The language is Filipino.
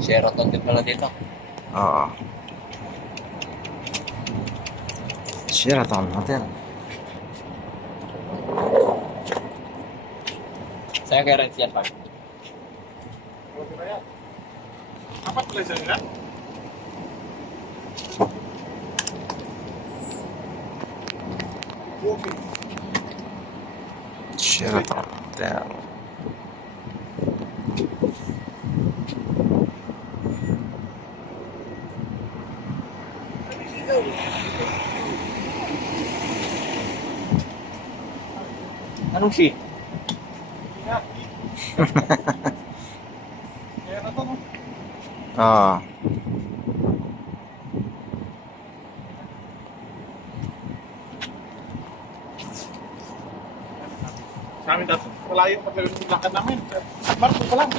Sheraton din pala dito. Oo. Sheraton Hotel. Saya kaya rin siya pa. Apat pala isa nila? Okay. Sheraton Hotel. Anong si? Kaya na to, no? Oo. Sa amin dati, malayo pag lakad namin. Sa Marco pa lang.